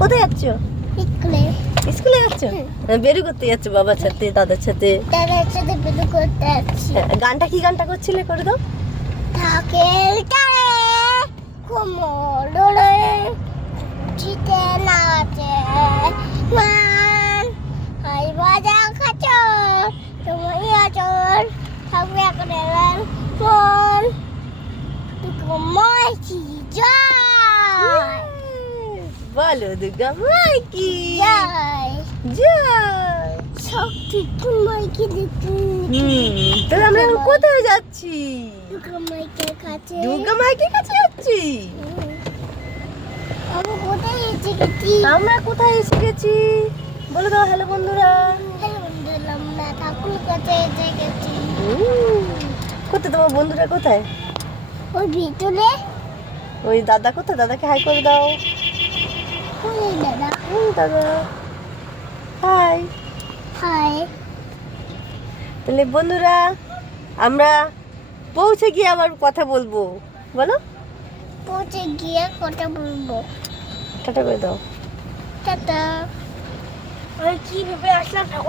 কোথায় যাচ্ছ? স্কুলে। স্কুলে যাচ্ছ? বেরু করতে যাচ্ছ বাবার সাথে দাদার সাথে? দাদার সাথে বেরু করতে যাচ্ছি। গানটা কি গানটা করছিলে করে দাও? ঢাকের তালে কোমর দোলে জিতে নাচে মান হাই বাজা খাচর তুমি আচর থাকবে করে মন কমাইছি জয় বলো দুর্গা মাইকি জয় জয়। শক্তি তোমাকে দিতে তাহলে আমরা এখন কোথায় যাচ্ছি? দুর্গা মাইকের কাছে। দুর্গা মাইকের কাছে যাচ্ছি। আমি কোথায় এসে গেছি? আমরা কোথায় এসে গেছি বলে দাও হ্যালো বন্ধুরা। হ্যালো বন্ধুরা, আমরা ঠাকুর কাছে এসে গেছি। কোথায় তোমার বন্ধুরা কোথায়? ওই ভিতরে ওই দাদা কোথায়? দাদাকে হাই করে দাও। ওই দাদা দাদা হাই। হাই। তাহলে বন্ধুরা আমরা পৌঁছে গিয়ে আবার কথা বলবো। বলো পৌঁছে গিয়ে কথা বলবো। টাটা করে দাও। টাটা। আমি কি ভেবে আসলাম ঠাকুর